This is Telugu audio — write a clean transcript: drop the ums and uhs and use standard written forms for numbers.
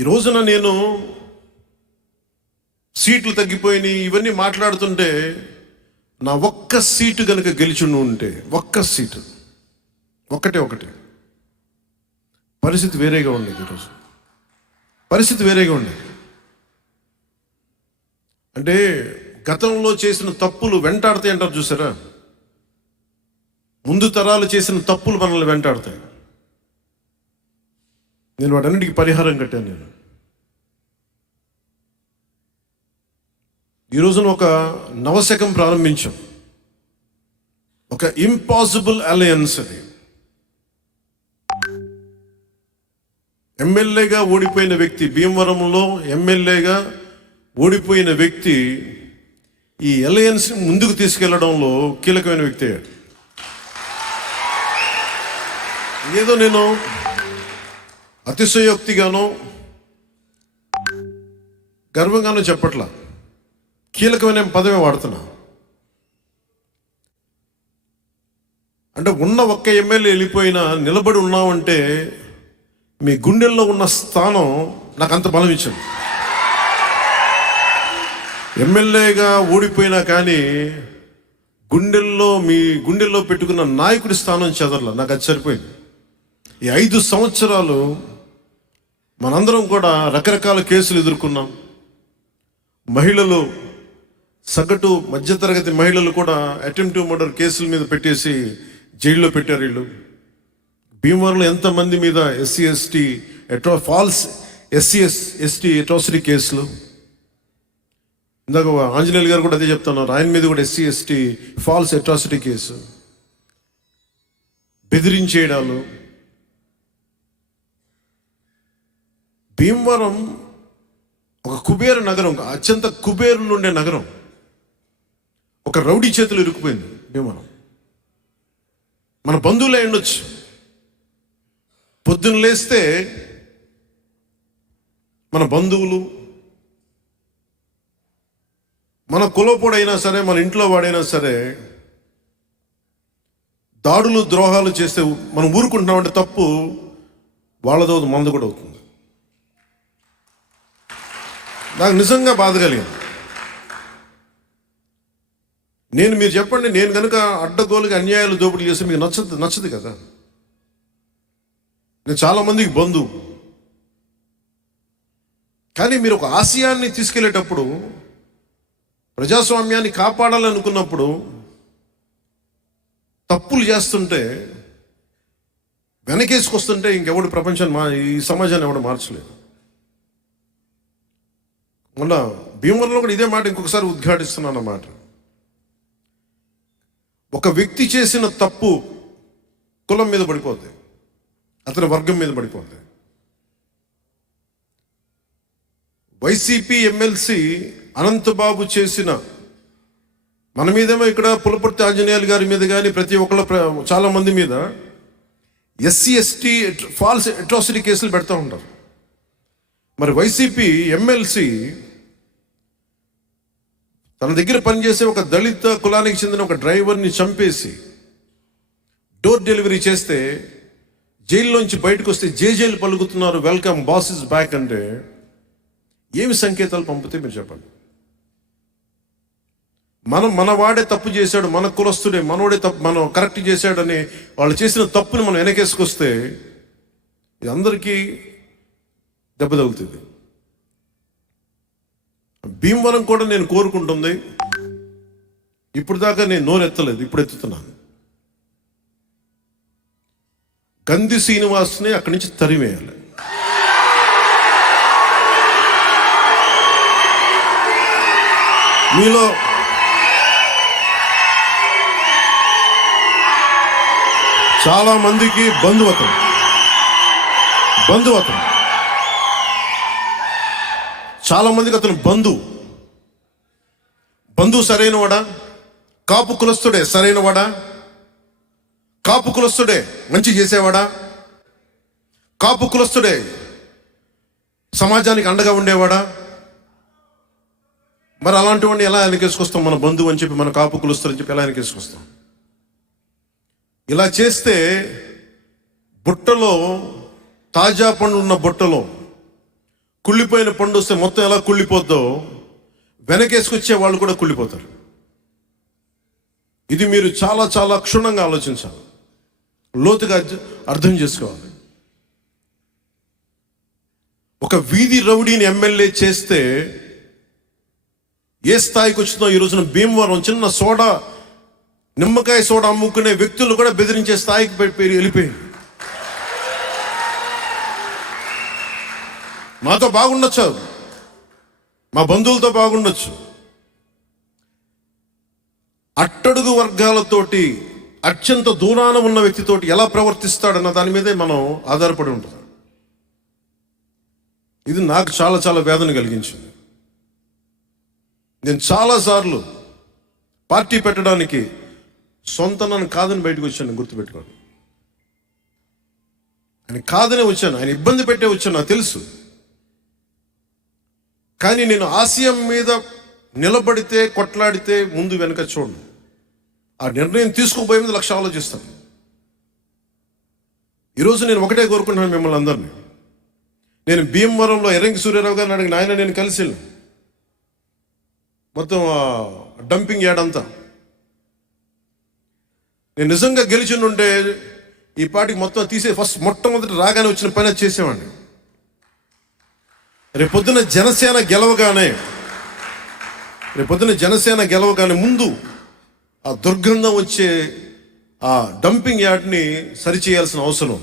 ఈ రోజున నేను సీట్లు తగ్గిపోయినాయి ఇవన్నీ మాట్లాడుతుంటే నా ఒక్క సీటు కనుక గెలిచి ఉంటే ఒక్క సీటు ఒకటి పరిస్థితి వేరేగా ఉండేది. ఈరోజు పరిస్థితి వేరేగా ఉండేది. అంటే గతంలో చేసిన తప్పులు వెంటాడతాయి అంటారు చూసారా, ముందు తరాలు చేసిన తప్పులు మనల్ని వెంటాడతాయి. నేను వాటన్నిటికీ పరిహారం కట్టాను. నేను ఈ రోజున ఒక నవశకం ప్రారంభించాం, ఒక ఇంపాసిబుల్ అలయన్స్ అని. ఎమ్మెల్యేగా ఓడిపోయిన వ్యక్తి, భీమవరంలో ఎమ్మెల్యేగా ఓడిపోయిన వ్యక్తి ఈ అలయన్స్ ముందుకు తీసుకెళ్లడంలో కీలకమైన వ్యక్తి అయ్యాడు. ఏదో నేను అతిశయోక్తిగానో గర్వంగానో చెప్పట్లా, కీలకమైన పదమే వాడుతున్నా. అంటే ఉన్న ఒక్క ఎమ్మెల్యే వెళ్ళిపోయినా నిలబడి ఉన్నామంటే మీ గుండెల్లో ఉన్న స్థానం నాకు అంత బలం ఇచ్చింది. ఎమ్మెల్యేగా ఓడిపోయినా కానీ మీ గుండెల్లో పెట్టుకున్న నాయకుడి స్థానం చెదరల, నాకు అది సరిపోయింది. ఈ 5 సంవత్సరాలు మనందరం కూడా రకరకాల కేసులు ఎదుర్కొన్నాం. మహిళలు, సగటు మధ్యతరగతి మహిళలు కూడా అటెంప్ట్ మర్డర్ కేసుల మీద పెట్టేసి జైల్లో పెట్టారు వీళ్ళు. భీమవరంలో ఎంతమంది మీద ఫాల్స్ ఎస్సీ ఎస్టీ అట్రాసిటీ కేసులు. ఇందాక ఆంజనేయులు గారు కూడా అదే చెప్తున్నారు, ఆయన మీద కూడా SC ST false atrocity case, బెదిరించేయడాలు. భీమవరం ఒక కుబేర నగరం, అత్యంత కుబేరులు ఉండే నగరం, ఒక రౌడీ చేతులు ఇరుక్కుపోయింది భీమవరం. మన బంధువులే ఉండొచ్చు, పొద్దున్న లేస్తే మన బంధువులు, మన కులపోడైనా సరే, మన ఇంట్లో వాడైనా సరే దాడులు ద్రోహాలు చేస్తే మనం ఊరుకుంటున్నామంటే తప్పు వాళ్ళదో మందు కూడా అవుతుంది. నాకు నిజంగా బాధ కలిగింది. మీరు చెప్పండి, నేను కనుక అడ్డగోలుగా అన్యాయాలు దోపిడీ చేస్తే మీకు నచ్చదు కదా. నేను చాలామందికి బంధువు, కానీ మీరు ఒక ఆశయాన్ని తీసుకెళ్లేటప్పుడు, ప్రజాస్వామ్యాన్ని కాపాడాలనుకున్నప్పుడు తప్పులు చేస్తుంటే, వెనకేసుకొస్తుంటే ఇంకెవడు ఈ సమాజాన్ని ఎవడు మార్చలేదు. మొన్న భీమవరంలో కూడా ఇదే మాట ఇంకొకసారి ఉద్ఘాటిస్తున్నాను అన్నమాట. ఒక వ్యక్తి చేసిన తప్పు కులం మీద పడిపోద్ది, అతని వర్గం మీద పడిపోద్ది. వైసీపీ ఎమ్మెల్సీ అనంతబాబు చేసిన, మన మీదేమో ఇక్కడ పులపర్తి ఆంజనేయులు గారి మీద కానీ ప్రతి ఒక్కళ్ళ చాలా మంది మీద ఎస్సీ ఎస్టీ ఫాల్స్ అట్రాసిటీ కేసులు పెడతా ఉంటారు. మరి వైసీపీ ఎమ్మెల్సీ తన దగ్గర పనిచేసే ఒక దళిత కులానికి చెందిన ఒక డ్రైవర్ని చంపేసి డోర్ డెలివరీ చేస్తే జైల్లోంచి బయటకు వస్తే జైలు పలుకుతున్నారు, వెల్కమ్ బాస్ ఇస్ బ్యాక్ అంటే ఏమి సంకేతాలు పంపితే మీరు చెప్పండి. మన వాడే తప్పు చేశాడు, మన కులస్తుడే, మనోడే తప్పు, మనం కరెక్ట్ చేశాడని వాళ్ళు చేసిన తప్పుని మనం వెనకేసుకొస్తే ఇది అందరికీ దెబ్బ తగులుతుంది. భీమవరం కూడా నేను కోరుకుంటుంది, ఇప్పుడు దాకా నేను నోరెత్తలేదు, ఇప్పుడు ఎత్తుతున్నాను. గంధి శ్రీనివాస్ని అక్కడి నుంచి తరివేయాలి. మీలో చాలా మందికి బంధువతం చాలా మందికి అతను బంధువు సరైన వాడా? కాపు కులస్తుడే సరైన వాడా? కాపు కులస్తుడే మంచి చేసేవాడా? కాపు కులస్తుడే సమాజానికి అండగా ఉండేవాడా? మరి అలాంటి వాడిని ఎలా వెనకేసుకొస్తాం? మన బంధువు అని చెప్పి, మన కాపు కులస్తులు అని చెప్పి ఎలా వెనకేసుకొస్తాం? ఇలా చేస్తే బుట్టలో, తాజా పండు ఉన్న బుట్టలో కుళ్ళిపోయిన పండు వస్తే మొత్తం ఎలా కుళ్ళిపోద్దో వెనకేసుకొచ్చే వాళ్ళు కూడా కుళ్ళిపోతారు. ఇది మీరు చాలా చాలా క్షుణ్ణంగా ఆలోచించాలి, లోతుగా అర్థం చేసుకోవాలి. ఒక వీధి రౌడీని ఎమ్మెల్యే చేస్తే ఏ స్థాయికి వచ్చిందో ఈ రోజున భీమవరం చిన్న నిమ్మకాయ సోడా అమ్ముకునే వ్యక్తులు కూడా బెదిరించే స్థాయికి వెళ్ళిపోయింది. మాతో బాగుండొచ్చు, మా బంధువులతో బాగుండొచ్చు, అట్టడుగు వర్గాలతోటి అత్యంత దూరాన ఉన్న వ్యక్తితోటి ఎలా ప్రవర్తిస్తాడన్న దాని మీదే మనం ఆధారపడి ఉంటాం. ఇది నాకు చాలా చాలా వేదన కలిగించింది. నేను చాలాసార్లు పార్టీ పెట్టడానికి సొంత నన్ను కాదని బయటకు వచ్చాను, గుర్తుపెట్టుకోండి. ఆయన కాదనే వచ్చాను, ఆయన ఇబ్బంది పెట్టే వచ్చాను, నాకు తెలుసు. కానీ నేను ఆశయం మీద నిలబడితే, కొట్లాడితే ముందు వెనక చూడను. ఆ నిర్ణయం తీసుకోబోయే ముందు లక్ష ఆలోచిస్తాను. ఈరోజు నేను ఒకటే కోరుకుంటున్నాను మిమ్మల్ని అందరినీ. నేను భీమవరంలో ఎర్రంకి సూర్యారావు గారిని అడిగిన, ఆయన నేను కలిసి వెళ్ళాను. మొత్తం డంపింగ్ యార్డంతా నేను నిజంగా గెలిచిండుంటే ఈ పార్టీకి మొత్తం తీసే మొట్టమొదటి రాగానే వచ్చిన పని చేసేవాడిని. రేపొద్దున జనసేన గెలవగానే ముందు ఆ దుర్గంధం వచ్చే ఆ డంపింగ్ యార్డ్ని సరిచేయాల్సిన అవసరం.